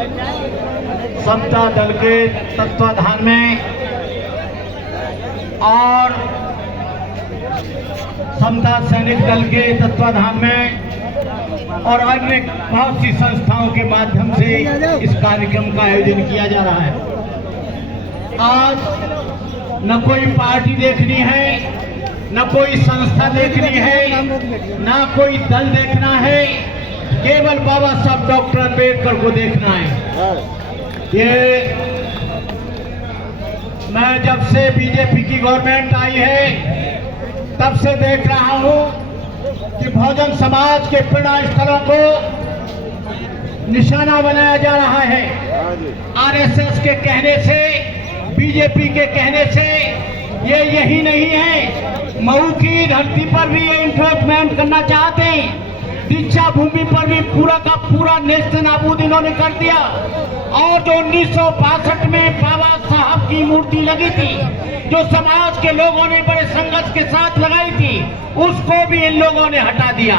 समता दल के तत्वाधान में और समता सैनिक दल के तत्वाधान में और अन्य बहुत सी संस्थाओं के माध्यम से इस कार्यक्रम का आयोजन किया जा रहा है। आज न कोई पार्टी देखनी है, न कोई संस्था देखनी है, न कोई दल देखना है, केवल बाबा साहब डॉक्टर अम्बेडकर को देखना है। ये मैं जब से बीजेपी की गवर्नमेंट आई है तब से देख रहा हूं कि बहुजन समाज के प्रेरणा स्थलों को निशाना बनाया जा रहा है। आरएसएस के कहने से, बीजेपी के कहने से ये यही नहीं है, मऊ की धरती पर भी ये इंक्रोचमेंट करना चाहते हैं। दीक्षा भूमि पर भी पूरा का पूरा नेस्त नाबूद इन्होंने कर दिया। और जो 1962 में बाबा साहब की मूर्ति लगी थी, जो समाज के लोगों ने बड़े संघर्ष के साथ लगाई थी, उसको भी इन लोगों ने हटा दिया।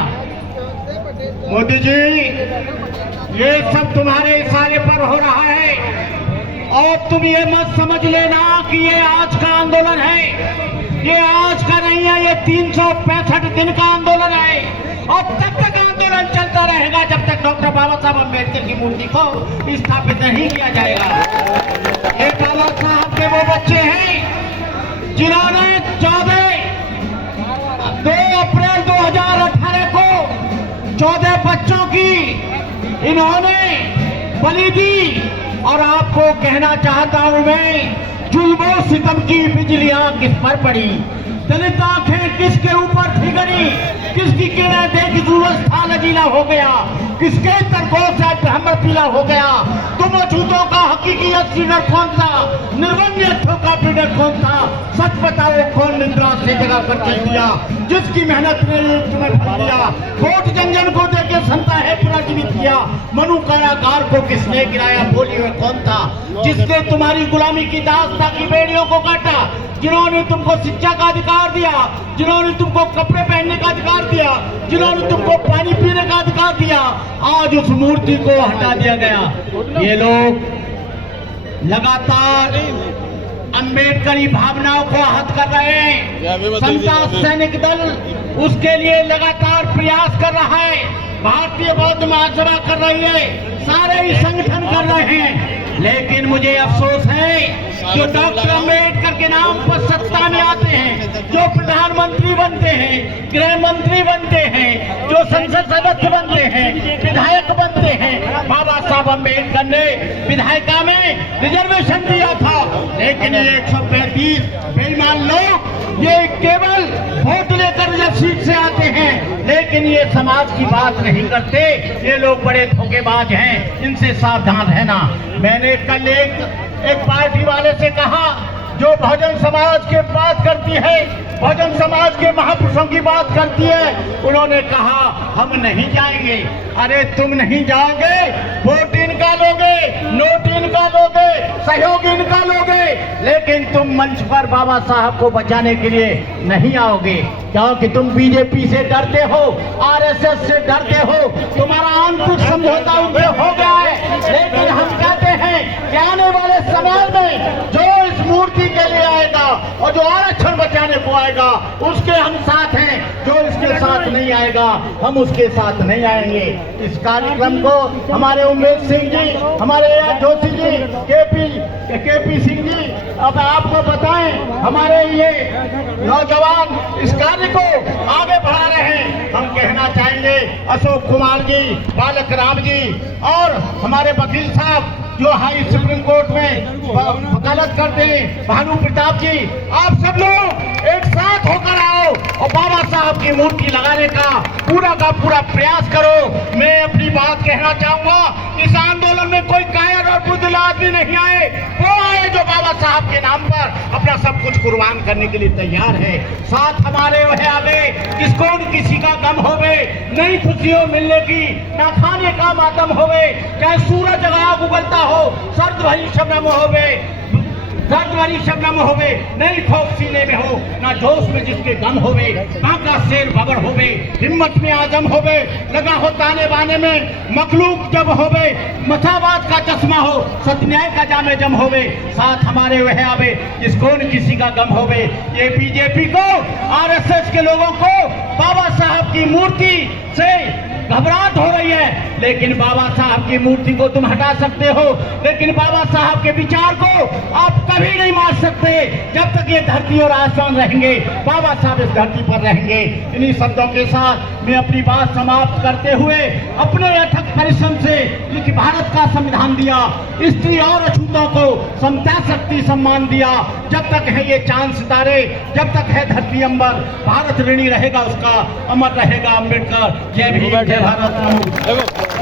मोदी जी, ये सब तुम्हारे इशारे पर हो रहा है और तुम ये मत समझ लेना कि ये आज का आंदोलन है। ये आज का नहीं है, ये 365 दिन का आंदोलन है और तब तक आंदोलन चलता रहेगा जब तक डॉक्टर बाबा साहब अम्बेडकर की मूर्ति को स्थापित नहीं किया जाएगा। ये बाबा साहब के वो बच्चे हैं जिन्होंने 2 अप्रैल 2018 को 14 बच्चों की इन्होंने बलि दी। और आपको कहना चाहता हूं मैं, जुल्मों सितम की बिजलियां किस पर पड़ी, दलित आंखें किसके ऊपर ठिकरी, किसकी किरणें देखी सूरज था लजीला हो गया, किसके तरकों से ब्रह्म पीला हो गया। तुम अछूतों का हकीकी लीडर कौन था, निर्वन्यथों का लीडर कौन था, सच बताओ कौन निद्रा से जगा कर चल दिया, जिसकी मेहनत ने तुम्हें फल दिया। वोट जन जन को देके संता है पुनर्जीवित किया, मनु कारागार को किसने गिराया, बोलिए कौन था, जिसने तुम्हारी गुलामी की दास्तां की बेड़ियों को काटा, जिन्होंने तुमको शिक्षा का अधिकार दिया, जिन्होंने तुमको कपड़े पहनने का अधिकार दिया, जिन्होंने तुमको पानी पीने का अधिकार दिया, आज उस मूर्ति को हटा दिया गया। ये लोग लगातार अम्बेडकरी भावनाओं को आहत कर रहे हैं। समता सैनिक दल उसके लिए लगातार प्रयास कर रहा है, भारतीय बौद्ध महासभा कर रही है, सारे ही संगठन कर रहे हैं। लेकिन मुझे अफसोस है जो डॉक्टर अम्बेडकर के नाम पर सत्ता में आते हैं, जो प्रधानमंत्री बनते हैं, गृह मंत्री बनते हैं, जो संसद सदस्य बनते हैं, विधायक बनते हैं। बाबा साहब अम्बेडकर ने विधायिका में रिजर्वेशन दिया था, लेकिन ये 135 बेईमान लोग ये केवल वोट लेकर जब सीट से आते हैं, लेकिन ये समाज की बात नहीं करते। ये लोग बड़े धोखेबाज हैं, इनसे सावधान रहना। मैंने कल एक पार्टी वाले से कहा जो बहुजन समाज की बात करती है, बहुजन समाज के महापुरुषों की बात करती है, उन्होंने कहा हम नहीं जाएंगे। अरे तुम नहीं जाओगे, वोट इनका लोगे, नोट इनका लोगे, सहयोग इनका लोगे, लेकिन तुम मंच पर बाबा साहब को बचाने के लिए नहीं आओगे, क्योंकि तुम बीजेपी से डरते हो, आरएसएस से डरते हो, तुम्हारा आंतरिक समझौता उनसे हो गया है। लेकिन हम कहते हैं कि आने वाले समय में जो इस मूर्ति के लिए आएगा और जो आरक्षण बचाने को आएगा, उसके हम साथ हैं। जो इसके साथ नहीं आएगा, हम उसके साथ नहीं आएंगे। इस कार्यक्रम को हमारे उमेश सिंह जी, हमारे जोशी जी, केपी सिंह जी, अब आपको बताएं, हमारे ये नौजवान इस कार्य को आगे बढ़ा रहे हैं। हम कहना चाहेंगे अशोक कुमार जी, बालक राम जी और हमारे वकील साहब जो हाई सुप्रीम कोर्ट में वकालत करते हैं, भानु प्रताप जी, आप सब लोग एक साथ होकर आओ और बाबा साहब की मूर्ति लगाने का पूरा प्रयास करो। मैं अपनी बात कहना चाहूंगा, इस आंदोलन में कोई कायर और बुद्धिमान आदमी नहीं आए, वो आए जो बाबा साहब के नाम पर अपना सब कुछ कुर्बान करने के लिए तैयार है। साथ हमारे वह आगे जिसको किसी का गम होवे, नई खुशियों मिलने की, ना खाने का मातम होवे, चाहे सूरज आग उगलता हो, सर्द वही शबनम होवे, दर्द भरी शबनम होवे, नहीं खौफ सीने में हो, ना जोश में जिसके दम होवे, बांका शेर बबर होवे, हिम्मत में आजम होवे, लगा हो ताने बाने में मखलूक जब होवे, मसावात का चश्मा हो, सत्य न्याय का जामे जम होवे, साथ हमारे वह आवे जिसको न किसी का गम होवे। ये बीजेपी को, आरएसएस के लोगों को बाबा साहब की मूर्ति से घबराहट हो रही है, लेकिन बाबा साहब की मूर्ति को तुम हटा सकते हो, लेकिन बाबा साहब के विचार को आप कभी नहीं मार सकते। जब तक ये धरती और आसमान रहेंगे, बाबा साहब इस धरती पर रहेंगे। इन्हीं शब्दों के साथ मैं अपनी बात समाप्त करते हुए, अपने अथक परिश्रम से क्योंकि भारत का संविधान दिया, स्त्री और अछूतों को समता शक्ति सम्मान दिया। जब तक है ये चांद सितारे, जब तक है धरती अंबर, भारत ऋणी रहेगा उसका, अमर रहेगा अम्बेडकर। जय भीम, जय भारत।